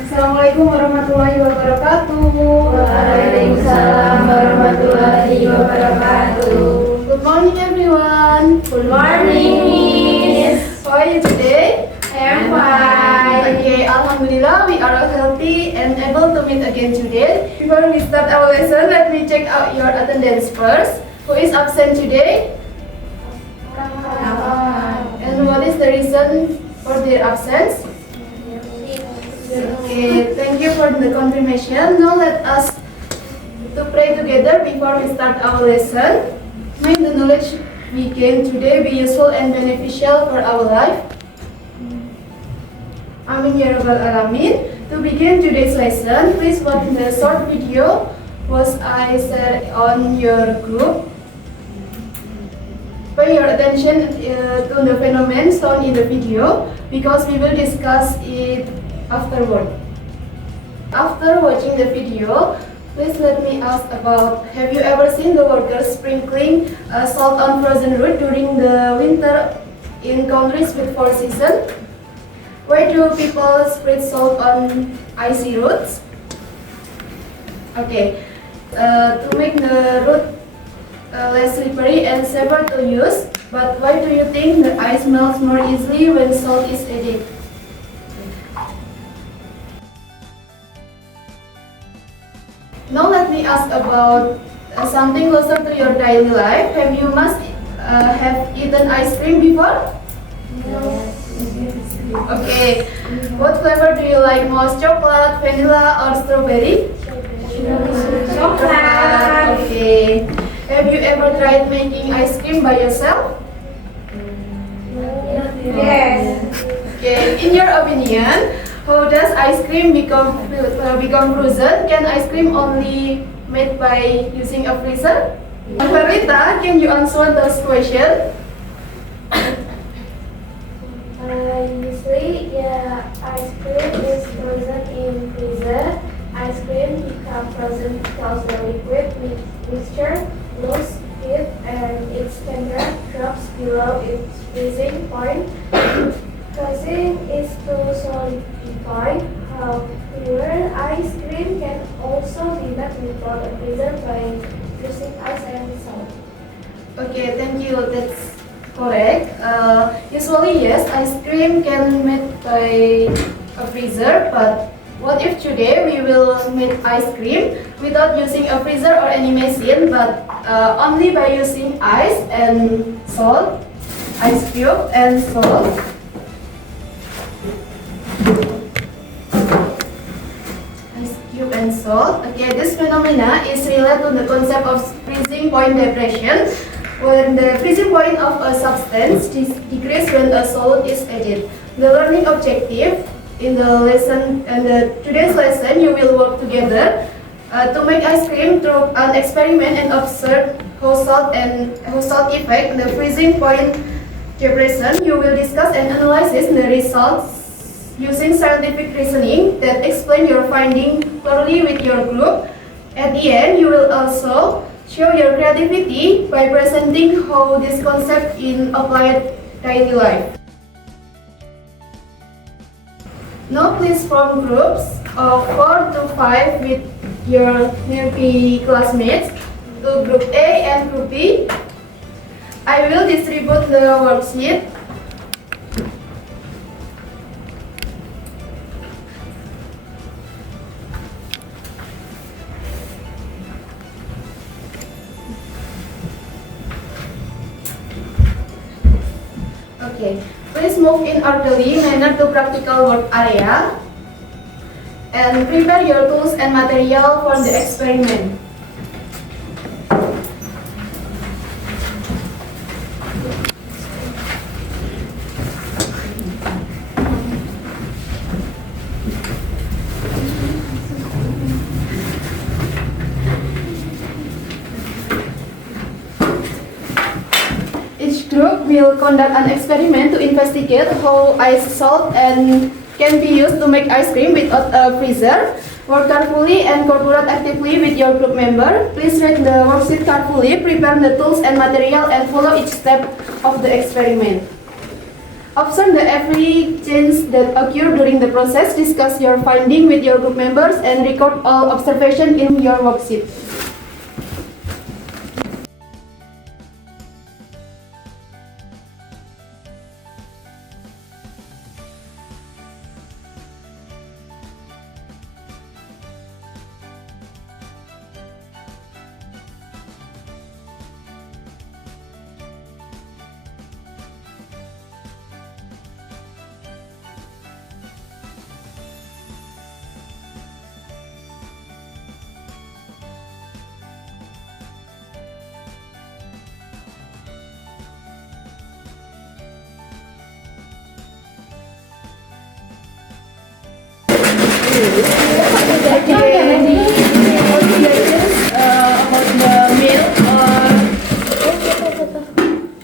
Assalamualaikum warahmatullahi wabarakatuh. Waalaikumsalam warahmatullahi wabarakatuh. Good morning everyone. Good morning, Miss. How are you today? I am fine. Okay, Alhamdulillah we are all healthy and able to meet again today. Before we start our lesson, let me check out your attendance first. Who is absent today? And what is the reason for their absence? Okay, thank you for the confirmation. Now let us to pray together before we start our lesson. May the knowledge we gain today be useful and beneficial for our life. Amin ya rabbal alamin. To begin today's lesson, please watch the short video was I shared on your group. Pay your attention to the phenomenon shown in the video because we will discuss it afterward. After watching the video, please let me ask about, have you ever seen the workers sprinkling salt on frozen road during the winter in countries with four seasons? Why do people spread salt on icy roads? Okay, to make the road less slippery and safer to use, but why do you think the ice melts more easily when salt is added? Now let me ask about something closer to your daily life. Have you must have eaten ice cream before? Yes. Okay. What flavor do you like most? Chocolate, vanilla, or strawberry? Chocolate. Okay. Have you ever tried making ice cream by yourself? Yes. Okay. In your opinion, how does ice cream become frozen? Can ice cream only made by using a freezer? Margarita, can you answer those questions? Usually, ice cream is frozen in freezer. Ice cream becomes frozen because the liquid mixture loses heat and its temperature drops below its freezing point. Freezing is to solidify. However, ice cream can also be made without a freezer by using ice and salt. Okay, thank you. That's correct. Usually, yes, ice cream can made by a freezer, but what if today we will make ice cream without using a freezer or any machine, but only by using ice and salt, ice cube and salt. Ice cube and salt. Okay, this phenomena is related to the concept of freezing point depression, when the freezing point of a substance decreases when a solid is added. The learning objective in the lesson and today's lesson, you will work together to make ice cream through an experiment and observe how salt affect the freezing point depression. You will discuss and analyze the results using scientific reasoning that explain your finding thoroughly with your group. At the end, you will also show your creativity by presenting how this concept in applied daily life. Now please form groups of 4 to 5 with your nearby classmates to group A and group B. I will distribute the worksheet. Okay, please move in orderly manner to practical work area and prepare your tools and material for the experiment. Each group will conduct an experiment to investigate how ice, salt, and can be used to make ice cream without a freezer. Work carefully and cooperate actively with your group member. Please read the worksheet carefully, prepare the tools and material, and follow each step of the experiment. Observe every change that occur during the process, discuss your finding with your group members, and record all observation in your worksheet.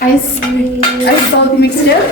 Ice salt mixture.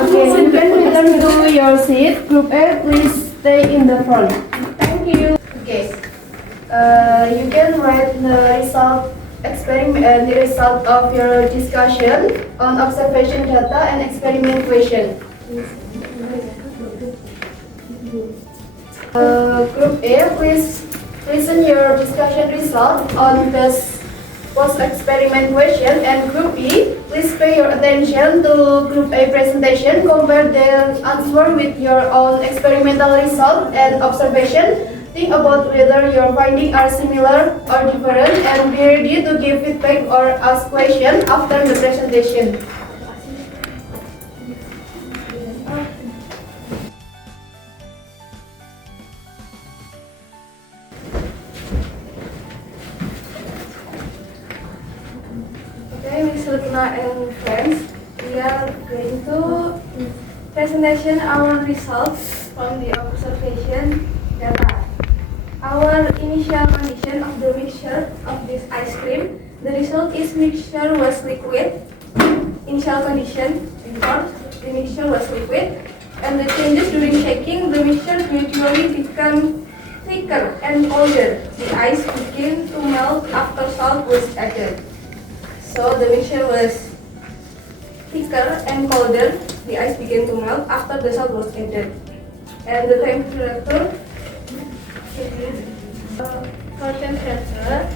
Okay, you can return to your seat. Group A, please stay in the front. Thank you. Okay. You can write the result experiment, the result of your discussion on observation data and experiment question. Group A, please present your discussion result on this post-experiment question, and Group B, please pay your attention to Group A presentation, compare their answer with your own experimental result and observation. Think about whether your findings are similar or different, and be ready to give feedback or ask questions after the presentation. Okay, Miss Lutna and friends, we are going to presentation our results from the observation data. Our initial condition of the mixture of this ice cream, the result is mixture was liquid. Initial condition, report, the mixture was liquid, and the changes during shaking, the mixture gradually become thicker and colder. The ice began to melt after salt was added. So the mixture was thicker and colder. The ice began to melt after the salt was added. And the temperature, for temperature,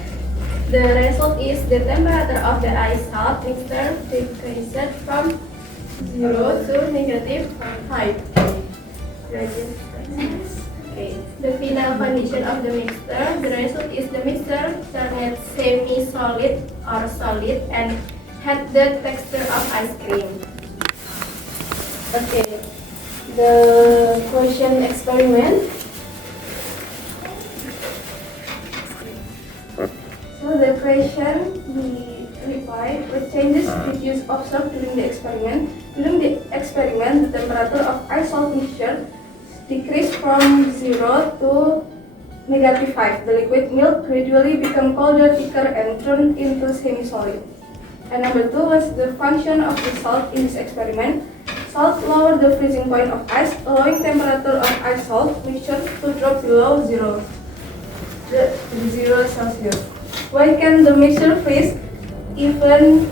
the result is the temperature of the ice salt mixture decreased from 0 to negative 5. Okay. The final condition of the mixture, the result is the mixture turned semi-solid or solid and had the texture of ice cream. Okay. The question experiment. So the question we reply, what changes did you observe during the experiment? During the experiment, the temperature of ice salt mixture decreased from 0 to negative 5. The liquid milk gradually became colder, thicker, and turned into semi-solid. And number 2 was the function of the salt in this experiment. Salt lowered the freezing point of ice, allowing temperature of ice salt mixture to drop below 0 Celsius. Why can the mixture freeze even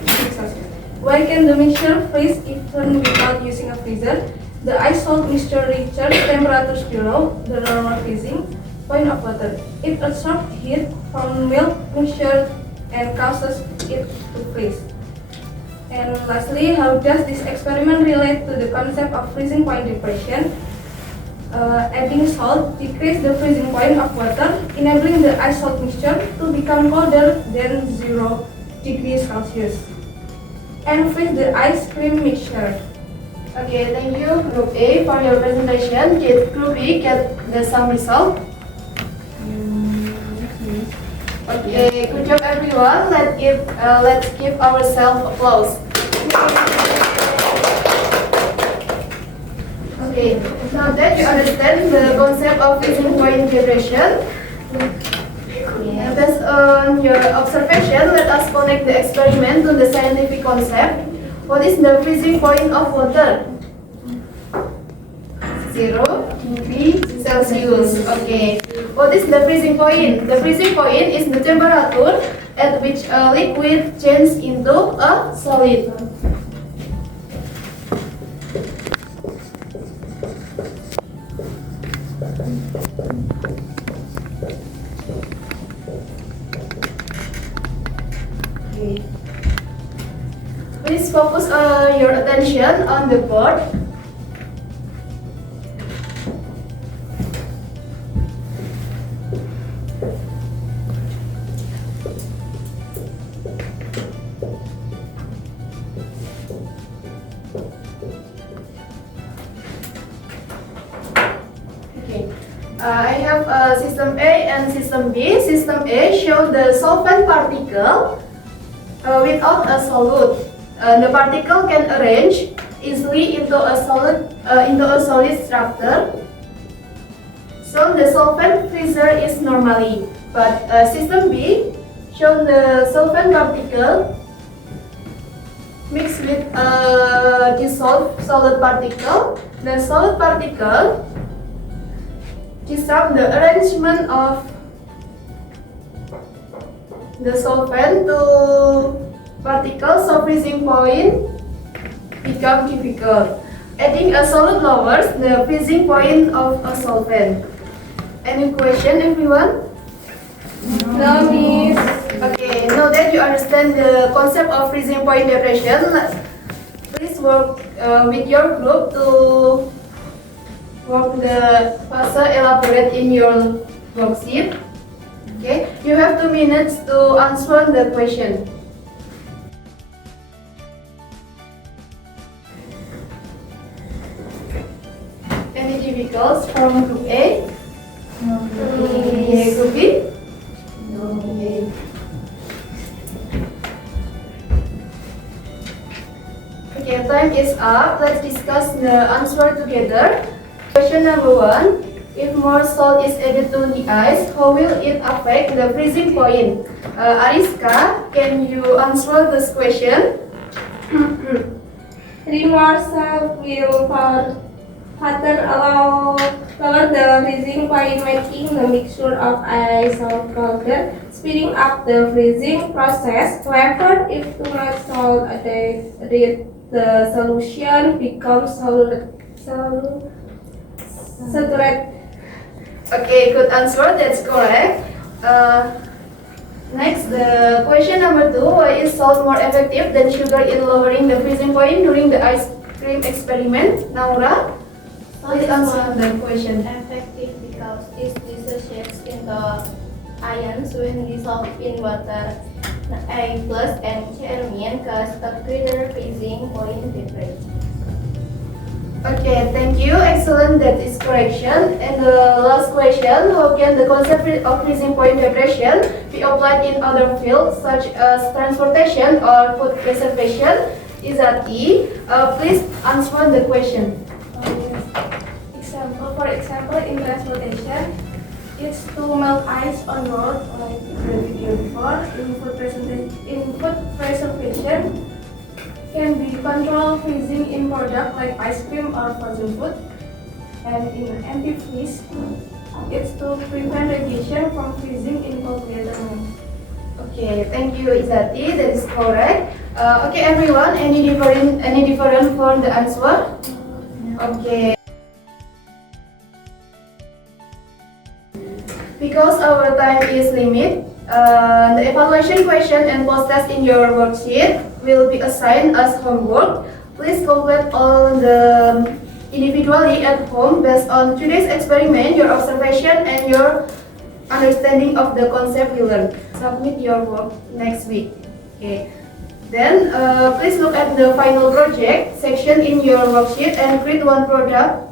Why can the mixture freeze even without using a freezer? The ice salt mixture reaches temperatures below the normal freezing point of water. It absorbs heat from milk mixture and causes it to freeze. And lastly, how does this experiment relate to the concept of freezing point depression? Adding salt decreases the freezing point of water, enabling the ice salt mixture to become colder than 0 degrees Celsius and freeze the ice cream mixture. Okay, thank you, Group A, for your presentation. Did Group B get the same result? Okay, good job, everyone. Let's give ourselves applause. Okay, now that you understand the concept of freezing point depression, based on your observation, let us connect the experiment to the scientific concept. What is the freezing point of water? 0 degree Celsius. Okay. What is the freezing point? The freezing point is the temperature at which a liquid changes into a solid. Okay. Please focus your attention on the board. Okay. I have system A and system B. System A shows the solvent particle without a solute. The particle can arrange easily into a solid structure. So the solvent freezer is normally, but system B shows the solvent particle mixed with a dissolved solid particle. The solid particle disrupt the arrangement of the solvent to particles, so freezing point become difficult. Adding a solid lowers the freezing point of a solvent. Any question, everyone? No, Miss. Okay, now that you understand the concept of freezing point depression, please work with your group to work the further elaborate in your worksheet. Okay, you have 2 minutes to answer the question. Any difficulties from group A? Okay, group B? Okay. Okay, time is up. Let's discuss the answer together. Question number 1. If more salt is added to the ice, how will it affect the freezing point? Ariska, can you answer this question? Remorsal will further lower the freezing point, making the mixture of ice salt colder, speeding up the freezing process. However, if too much salt added, the solution becomes saturated. Okay, good answer. That's correct. Next, the question number 2. Why is salt more effective than sugar in lowering the freezing point during the ice cream experiment? Naura, please answer the question. Effective because it dissociates into ions when dissolved in water. A plus and Charmian cause a greater freezing point difference. Okay, thank you. Excellent, that is correction. And the last question, how can the concept of freezing point depression be applied in other fields such as transportation or food preservation? Is that E? Please answer the question. For example, in transportation, it's to melt ice on road, like the video before. In food preservation, can be control freezing in product like ice cream or frozen food. And in antifreeze, it's to prevent radiation from freezing in cold weather. Okay, thank you, Izati. That is correct. Okay, everyone, any different for the answer? Okay. Because our time is limited, the evaluation question and post-test in your worksheet will be assigned as homework. Please complete all the individually at home based on today's experiment, your observation, and your understanding of the concept you learned. Submit your work next week. Okay. Then please look at the final project section in your worksheet and create one product,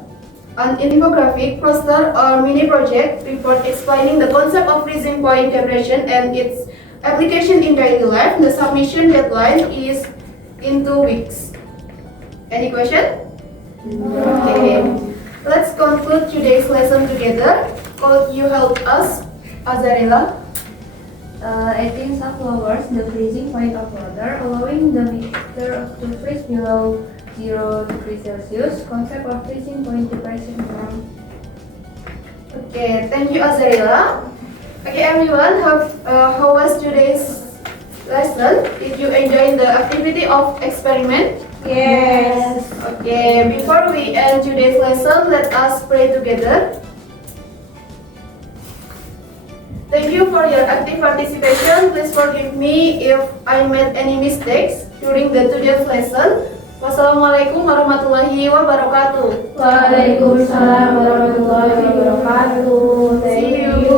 an infographic, poster, or mini project report explaining the concept of freezing point depression and its application in daily life. The submission deadline is in 2 weeks. Any question? No. Okay. Let's conclude today's lesson together. Could you help us, Azarela? 18 salt lowers the freezing point of water, allowing the mixture to freeze below 0 degrees Celsius. Concept of freezing point depression from Okay, thank you, Azarila. Okay, everyone, how was today's lesson? Did you enjoy the activity of experiment? Yes. Okay, before we end today's lesson, let us pray together. Thank you for your active participation. Please forgive me if I made any mistakes during today's lesson. Wassalamualaikum warahmatullahi wabarakatuh. Waalaikumsalam warahmatullahi wabarakatuh. See you.